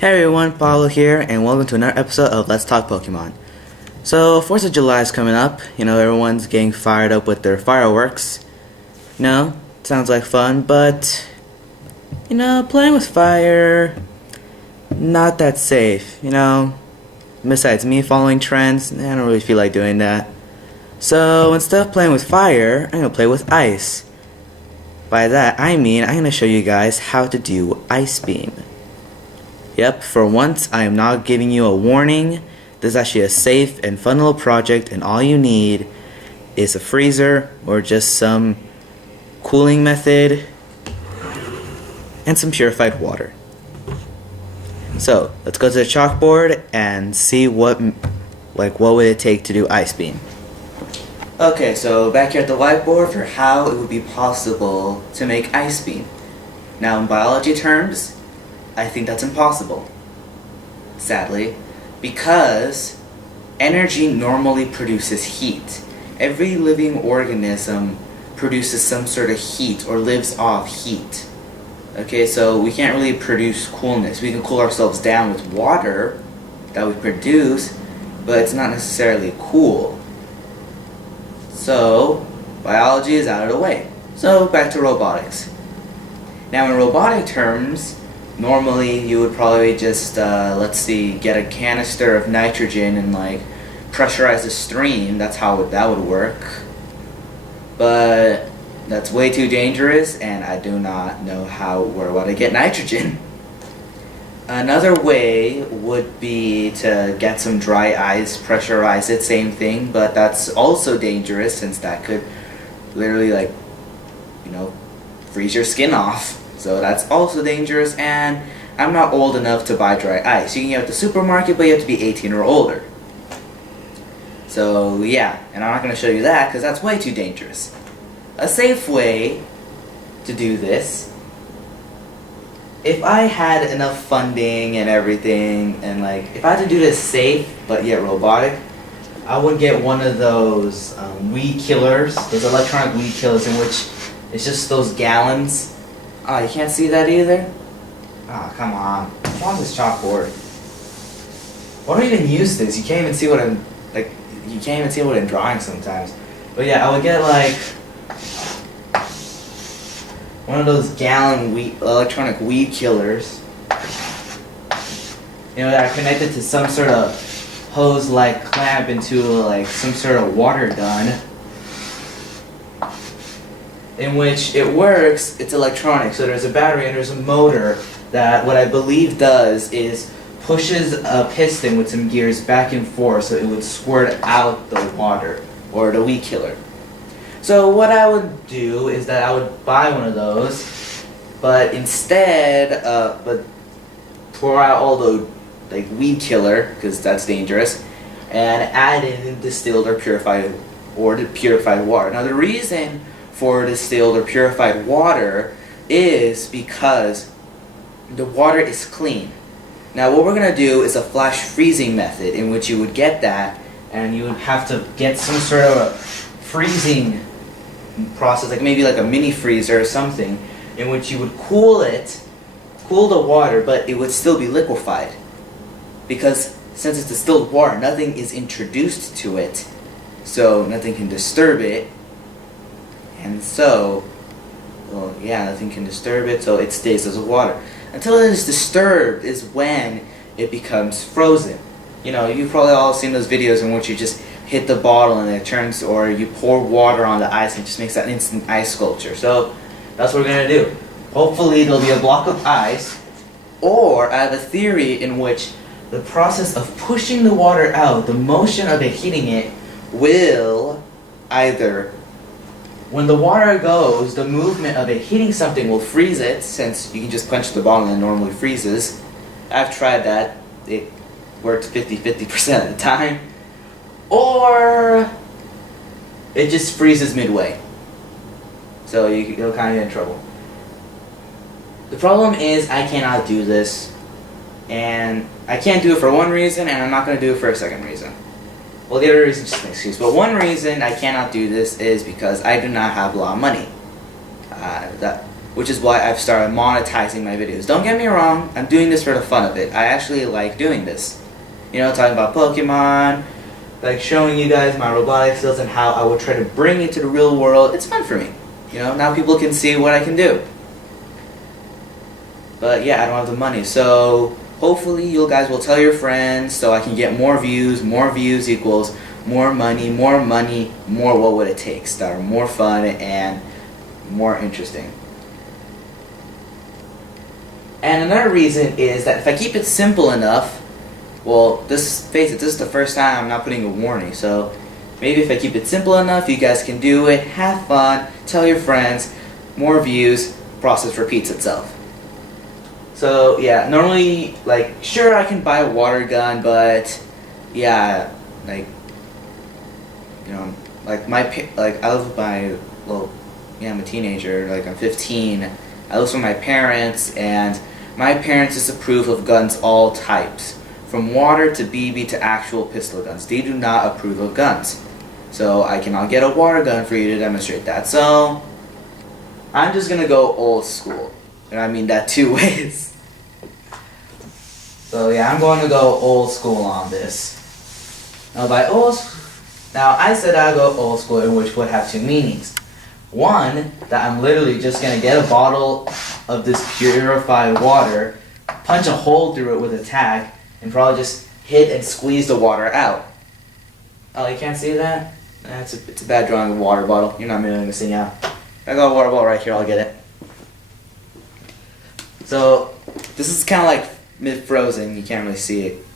Hey everyone, Paulo here, and welcome to another episode of Let's Talk Pokemon. So, 4th of July is coming up. Everyone's getting fired up with their fireworks. Sounds like fun, but, playing with fire, not that safe, Besides me following trends, I don't really feel like doing that. So, instead of playing with fire, I'm gonna play with ice. By that, I mean I'm gonna show you guys how to do Ice Beam. Yep, for once, I am not giving you a warning. This is actually a safe and fun little project, and all you need is a freezer or just some cooling method and some purified water. So, let's go to the chalkboard and see what would it take to do Ice Beam. Okay, so back here at the whiteboard for how it would be possible to make Ice Beam. Now, in biology terms, I think that's impossible, sadly, because energy normally produces heat. Every living organism produces some sort of heat or lives off heat. Okay, so we can't really produce coolness. We can cool ourselves down with water that we produce, but it's not necessarily cool. So, biology is out of the way. So, back to robotics. Now, in robotic terms, normally you would probably just, get a canister of nitrogen and pressurize a stream. That's how that would work. But that's way too dangerous, and I do not know where would I get nitrogen. Another way would be to get some dry ice, pressurize it, same thing, but that's also dangerous since that could literally freeze your skin off. So that's also dangerous, and I'm not old enough to buy dry ice. You can get it at the supermarket, but you have to be 18 or older. So yeah, and I'm not going to show you that because that's way too dangerous. A safe way to do this, if I had enough funding and everything, and if I had to do this safe but yet robotic, I would get one of those weed killers, those electronic weed killers in which it's just those gallons. Oh, you can't see that either? Oh, come on. What's wrong with this chalkboard? Why do I even use this? You can't even see what I'm, you can't even see what I'm drawing sometimes. But yeah, I would get one of those gallon electronic weed killers. That are connected to some sort of hose-like clamp into some sort of water gun. In which it works, it's electronic, so there's a battery and there's a motor that what I believe does is pushes a piston with some gears back and forth so it would squirt out the water, or the weed killer. So what I would do is that I would buy one of those, but instead, pour out all the weed killer, because that's dangerous, and add in distilled or purified water. Now the reason for distilled or purified water is because the water is clean. Now what we're going to do is a flash freezing method in which you would get that, and you would have to get some sort of a freezing process, maybe a mini freezer or something, in which you would cool the water, but it would still be liquefied. Because since it's distilled water, nothing is introduced to it, so nothing can disturb it. And so, nothing can disturb it, so it stays as water. Until it is disturbed is when it becomes frozen. You've probably all seen those videos in which you just hit the bottle and it turns, or you pour water on the ice and it just makes that instant ice sculpture. So, that's what we're going to do. Hopefully there'll be a block of ice, or I have a theory in which the process of pushing the water out, the motion of it hitting it, will either, when the water goes, the movement of it hitting something will freeze it, since you can just punch the bottle and it normally freezes. I've tried that. It worked 50% of the time. Or it just freezes midway. So you'll kind of get in trouble. The problem is I cannot do this. And I can't do it for one reason, and I'm not going to do it for a second reason. Well, the other reason is just an excuse. But one reason I cannot do this is because I do not have a lot of money. which is why I've started monetizing my videos. Don't get me wrong, I'm doing this for the fun of it. I actually like doing this. You know, talking about Pokemon, like showing you guys my robotic skills and how I would try to bring it to the real world. It's fun for me. You know, now people can see what I can do. But yeah, I don't have the money, so hopefully you guys will tell your friends so I can get more views. More views equals more money, more what would it take that are more fun and more interesting. And another reason is that if I keep it simple enough, well, face it, this is the first time I'm not putting a warning, so maybe if I keep it simple enough, you guys can do it, have fun, tell your friends, more views, process repeats itself. So yeah, normally, like, sure I can buy a water gun, but yeah, like, you know, like I live with my, well, yeah, I'm a teenager, like I'm 15, I live with my parents, and my parents disapprove of guns all types, from water to BB to actual pistol guns. They do not approve of guns. So I cannot get a water gun for you to demonstrate that. So I'm just gonna go old school. And I mean that 2 ways. So yeah, I'm going to go old school on this. Now I said I'll go old school, which would have 2 meanings. One, that I'm literally just gonna get a bottle of this purified water, punch a hole through it with a tag, and probably just hit and squeeze the water out. Oh, you can't see that? It's a bad drawing of a water bottle. You're not really missing out. I got a water bottle right here, I'll get it. So, this is kind of like mid-frozen, you can't really see it.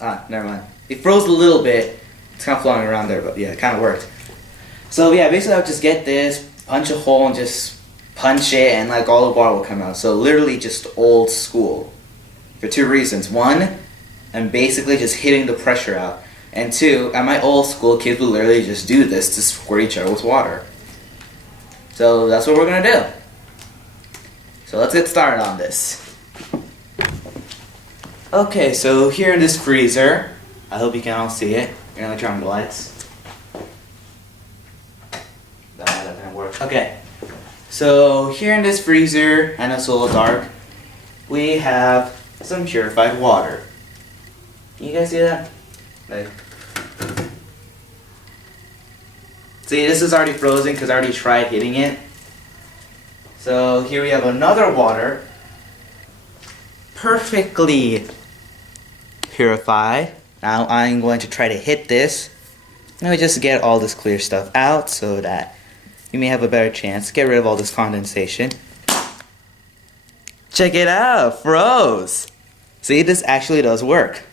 Ah, never mind. It froze a little bit, it's kind of floating around there, but yeah, it kind of worked. So yeah, basically I'll just get this, punch a hole and just punch it and like all the water will come out. So literally just old school. For 2 reasons. 1, I'm basically just hitting the pressure out. And 2, at my old school, kids would literally just do this to squirt each other with water. So that's what we're gonna do. So let's get started on this. Okay, so here in this freezer, I hope you can all see it. You're gonna turn on the lights. That didn't work. Okay, so here in this freezer, I know it's a little dark, we have some purified water. Can you guys see that? Like, see, this is already frozen because I already tried hitting it. So here we have another water, perfectly purified. Now I'm going to try to hit this. Let me just get all this clear stuff out so that you may have a better chance. Get rid of all this condensation. Check it out, froze. See, this actually does work.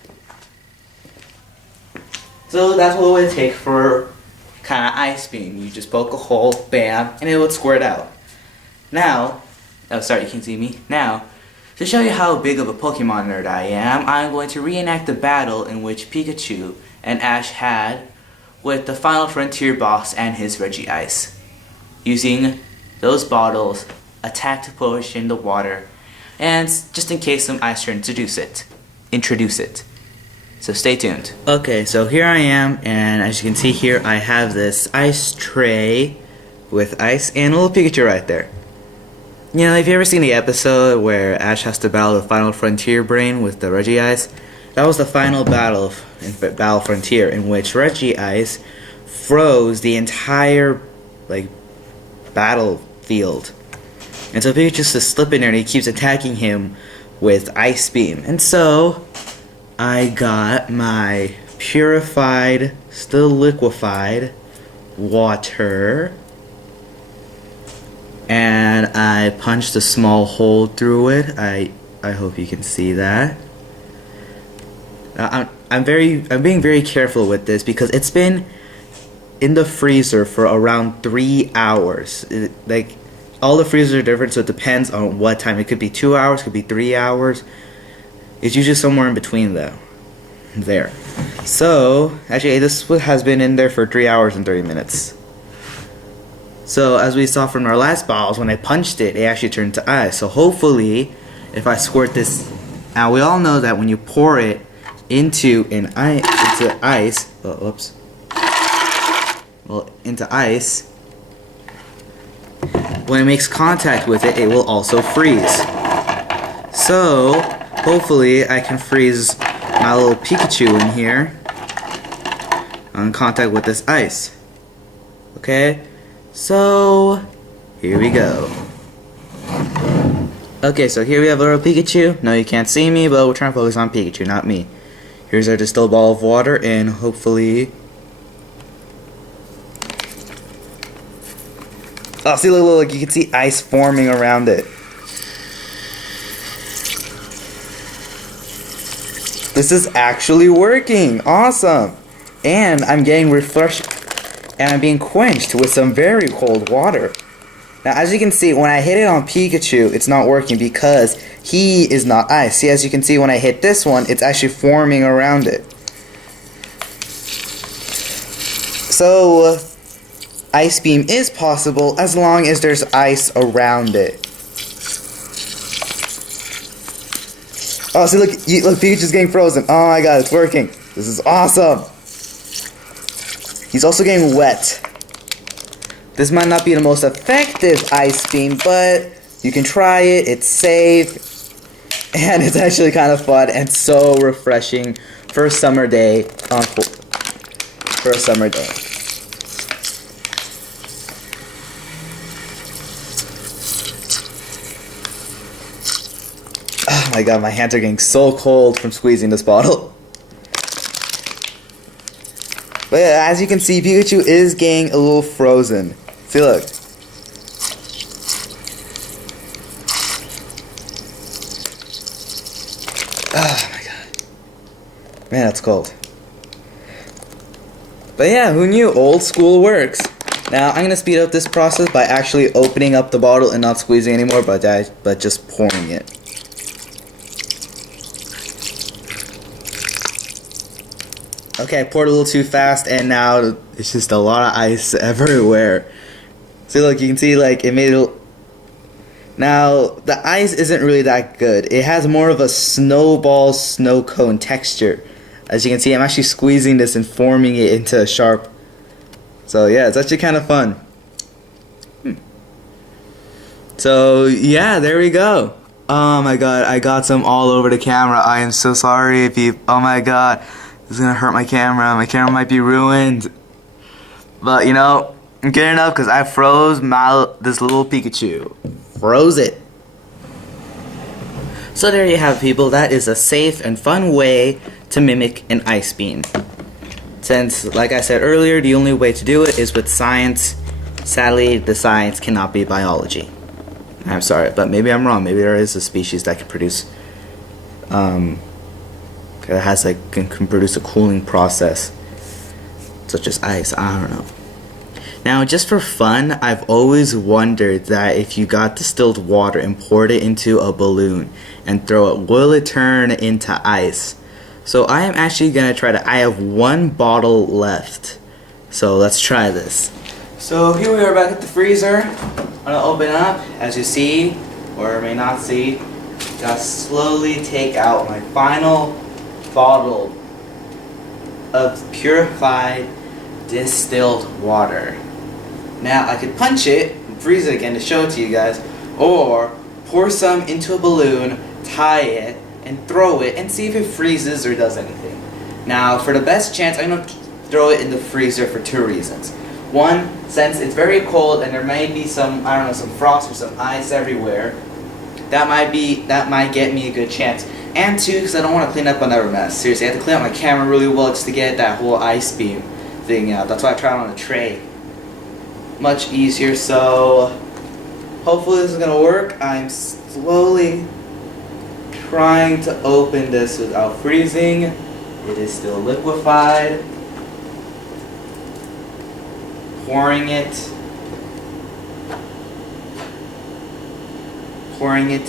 So that's what it would take for kind of ice beam. You just poke a hole, bam, and it would squirt out. Now, oh sorry, you can see me. Now, to show you how big of a Pokemon nerd I am, I'm going to reenact the battle in which Pikachu and Ash had with the Final Frontier boss and his Regice. Using those bottles, attack potion, the water, and just in case some ice to introduce it. So stay tuned. Okay, so here I am, and as you can see here, I have this ice tray with ice and a little Pikachu right there. You know, have you ever seen the episode where Ash has to battle the Final Frontier brain with the Regice? That was the final battle in Battle Frontier, in which Regice froze the entire, like, battlefield. And so Pikachu's just slipping there and he keeps attacking him with Ice Beam. And so I got my purified, still liquefied water, and I punched a small hole through it. I hope you can see that. I'm being very careful with this because it's been in the freezer for around 3 hours. Like, all the freezers are different, so it depends on what time. It could be 2 hours, could be 3 hours. It's usually somewhere in between though. There. So, actually this has been in there for 3 hours and 30 minutes. So, as we saw from our last bottles, when I punched it, it actually turned to ice. So hopefully, if I squirt this, now we all know that when you pour it into ice, into ice, when it makes contact with it, it will also freeze. So, hopefully I can freeze my little Pikachu in here on contact with this ice. Okay, so here we go. Okay, so here we have a little Pikachu. No, you can't see me, but we're trying to focus on Pikachu, not me. Here's our distilled ball of water, and hopefully... Oh, see, look, you can see ice forming around it. This is actually working! Awesome! And I'm getting refreshed, and I'm being quenched with some very cold water. Now, as you can see, when I hit it on Pikachu, it's not working because he is not ice. See, as you can see, when I hit this one, it's actually forming around it. So, Ice Beam is possible as long as there's ice around it. Oh, see, look, Pikachu's getting frozen. Oh my god, it's working. This is awesome. He's also getting wet. This might not be the most effective Ice Beam, but you can try it. It's safe, and it's actually kind of fun and so refreshing for a summer day. For a summer day. Oh my god, my hands are getting so cold from squeezing this bottle. But yeah, as you can see, Pikachu is getting a little frozen. See, look. Oh my god. Man, that's cold. But yeah, who knew? Old school works. Now, I'm going to speed up this process by actually opening up the bottle and not squeezing anymore, but just pouring it. Okay, I poured a little too fast, and now it's just a lot of ice everywhere. See, look, you can see, like, it made it... Now, the ice isn't really that good. It has more of a snowball, snow cone texture. As you can see, I'm actually squeezing this and forming it into a sharp... So, yeah, it's actually kind of fun. So, yeah, there we go. Oh, my God, I got some all over the camera. I am so sorry if you... Oh, my God. This is gonna hurt my camera. My camera might be ruined. But, you know... Good enough because I froze this little Pikachu. Froze it. So there you have it, people. That is a safe and fun way to mimic an ice beam. Since, like I said earlier, the only way to do it is with science. Sadly, the science cannot be biology. I'm sorry, but maybe I'm wrong. Maybe there is a species that can produce, that has like can produce a cooling process, such as ice. I don't know. Now, just for fun, I've always wondered that if you got distilled water and poured it into a balloon and throw it, will it turn into ice? So I am actually gonna try to. I have one bottle left, so let's try this. So here we are back at the freezer. I'm gonna open up, as you see, or may not see. Just slowly take out my final bottle of purified distilled water. Now, I could punch it and freeze it again to show it to you guys, or pour some into a balloon, tie it, and throw it, and see if it freezes or does anything. Now, for the best chance, I'm going to throw it in the freezer for two reasons. One, since it's very cold and there may be some, I don't know, some frost or some ice everywhere, that might get me a good chance. And two, because I don't want to clean up another mess. Seriously, I have to clean up my camera really well just to get that whole ice beam thing out. That's why I tried it on a tray. Much easier, so hopefully this is gonna work. I'm slowly trying to open this without freezing. It is still liquefied. Pouring it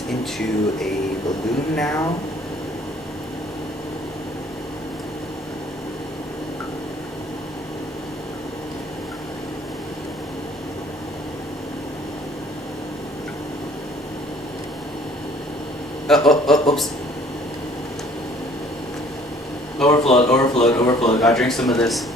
into a balloon now. Oops. Overflowed. Gotta drink some of this.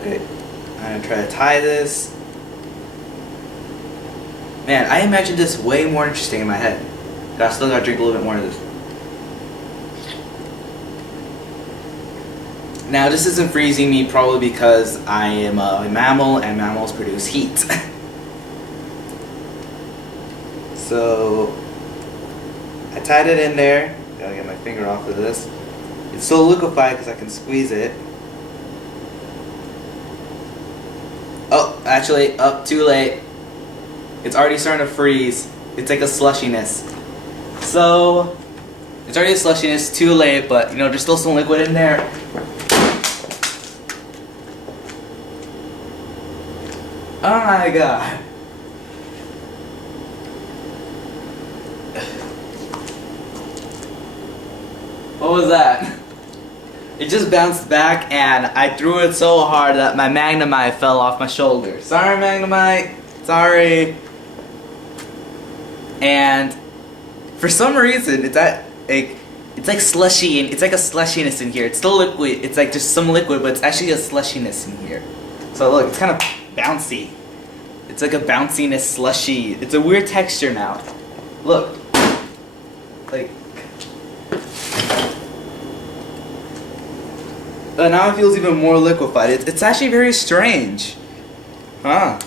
Okay, I'm gonna try to tie this. Man, I imagined this way more interesting in my head. But I still gotta drink a little bit more of this. Now, this isn't freezing me probably because I am a mammal and mammals produce heat. So, I tied it in there. Gotta get my finger off of this. It's so liquefied because I can squeeze it. Oh, actually, too late. It's already starting to freeze. It's like a slushiness. So, it's already a slushiness, too late, but you know, there's still some liquid in there. Oh my god. What was that? It just bounced back and I threw it so hard that my Magnemite fell off my shoulder. Sorry, Magnemite. Sorry. And for some reason, it's like slushy and it's like a slushiness in here. It's still liquid. It's like just some liquid, but it's actually a slushiness in here. So look, it's kind of bouncy. It's like a bounciness slushy. It's a weird texture now. Look. Like. Now it feels even more liquefied. It's actually very strange. Huh.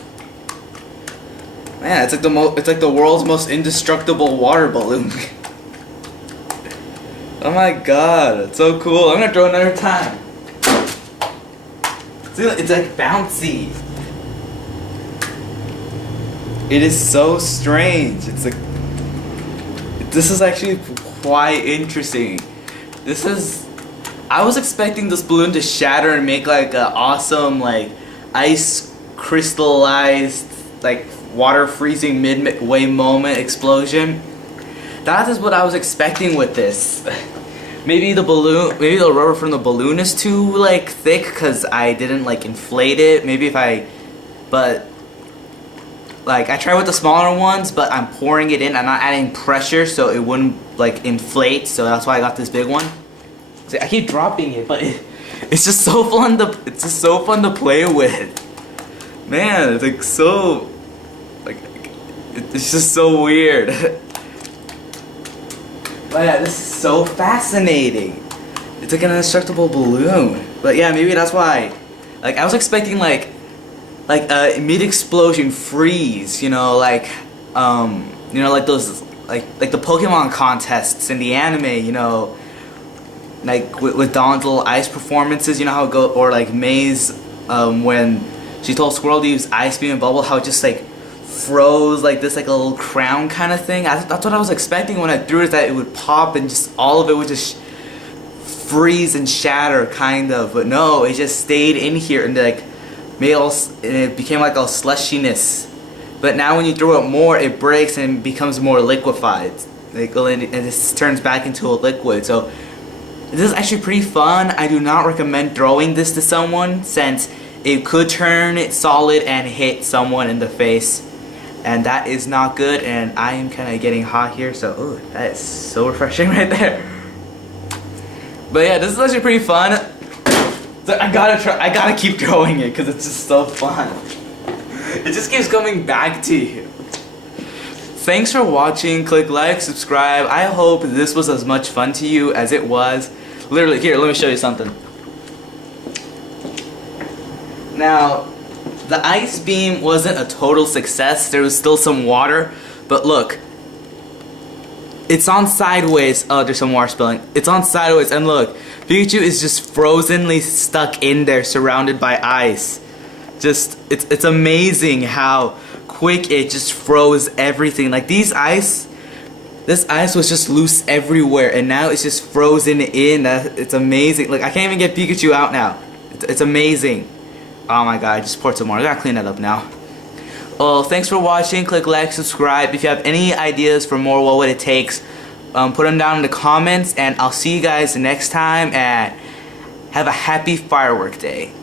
Man, it's like the world's most indestructible water balloon. Oh my god, it's so cool. I'm gonna throw it another time. See, it's like bouncy. It is so strange. It's like, this is actually quite interesting. I was expecting this balloon to shatter and make like an awesome like ice crystallized like water freezing midway moment explosion. That is what I was expecting with this. Maybe the rubber from the balloon is too like thick because I didn't like inflate it. But like I tried with the smaller ones, but I'm pouring it in. I'm not adding pressure so it wouldn't like inflate. So that's why I got this big one. See, I keep dropping it, but it's just so fun to play with. Man, it's like so like it's just so weird. But yeah, this is so fascinating. It's like an indestructible balloon. But yeah, maybe that's why. Like I was expecting like a mid-explosion freeze, like those like the Pokemon contests in the anime, like with Dawn's little ice performances, you know how it goes, or like May's when she told Squirrel to use Ice Beam and Bubble, how it just like froze like this, like a little crown kind of thing. That's what I was expecting when I threw it, that it would pop and just all of it would just freeze and shatter, kind of. But no, it just stayed in here and like and it became like a slushiness. But now when you throw it more, it breaks and becomes more liquefied. Like, and this turns back into a liquid. So this is actually pretty fun. I do not recommend throwing this to someone, since it could turn it solid and hit someone in the face, and that is not good. And I am kind of getting hot here, so ooh, that is so refreshing right there. But yeah, this is actually pretty fun. So I gotta keep throwing it because it's just so fun. It just keeps coming back to you. Thanks for watching. Click like, subscribe. I hope this was as much fun to you as it was. Literally, here, let me show you something. Now, the ice beam wasn't a total success. There was still some water, but look. It's on sideways. Oh, there's some water spilling. It's on sideways, and look, Pikachu is just frozenly stuck in there, surrounded by ice. It's amazing how quick it just froze everything. Like this ice was just loose everywhere, and now it's just frozen in. It's amazing. Like I can't even get Pikachu out now. It's amazing. Oh my god, I just poured some more. I gotta clean that up now. Well, thanks for watching. Click like, subscribe. If you have any ideas for more What Would It Takes, put them down in the comments, and I'll see you guys next time, and have a happy firework day.